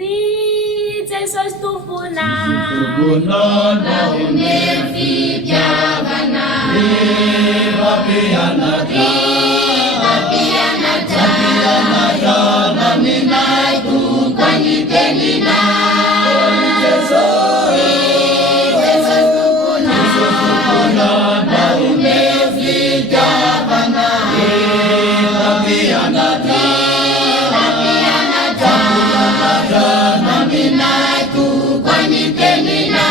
Jesus tupunan, Naume vijavana, Vapianata, Naminai tu kwanitenina, Jesus tupunan, Naume vijavana, Vapianata, Naminai tu kwanitenina,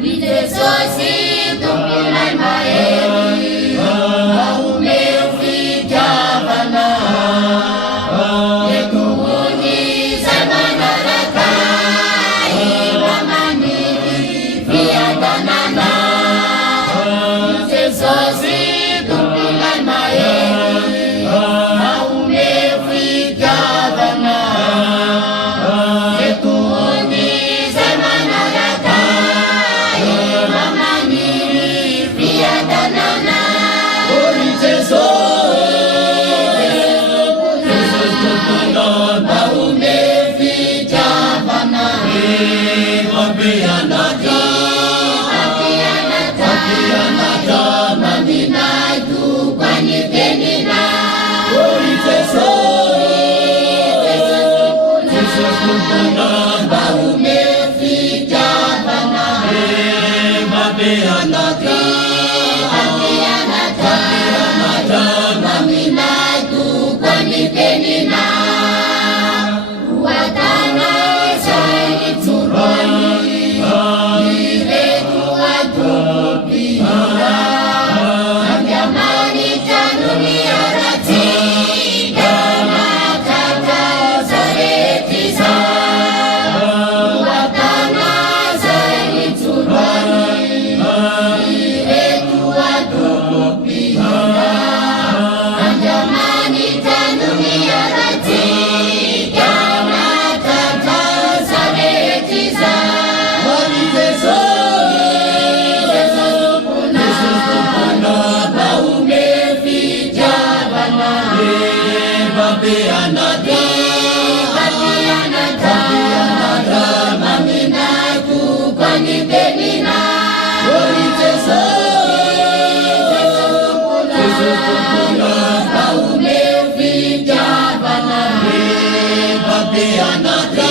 Vijesosi tupunan maeli, Naume vijavana, Yetuhuni zamana rakai, Wamaniri viadanana, Vijesosi tupunan maeli, Naume vijavana, Yetuhuni zamana rakai, Wamaniri viadanana, Naume vijavana, Vapianata, Naminai tu kwanitenina, Naume vijavana, Vapianata, Naminai tu kwanitenina, Watana saini turoni, Iretu atupia, Angamani tanuni arati, Dana tata zaretiza, Watana saini turoni, Iretu atupia, Angamani tanuni arati, Dana tata zaretiza, Naume vijavana, Vapianata, Naminai tu kwanitenina, Naume vijavana, Vapianata.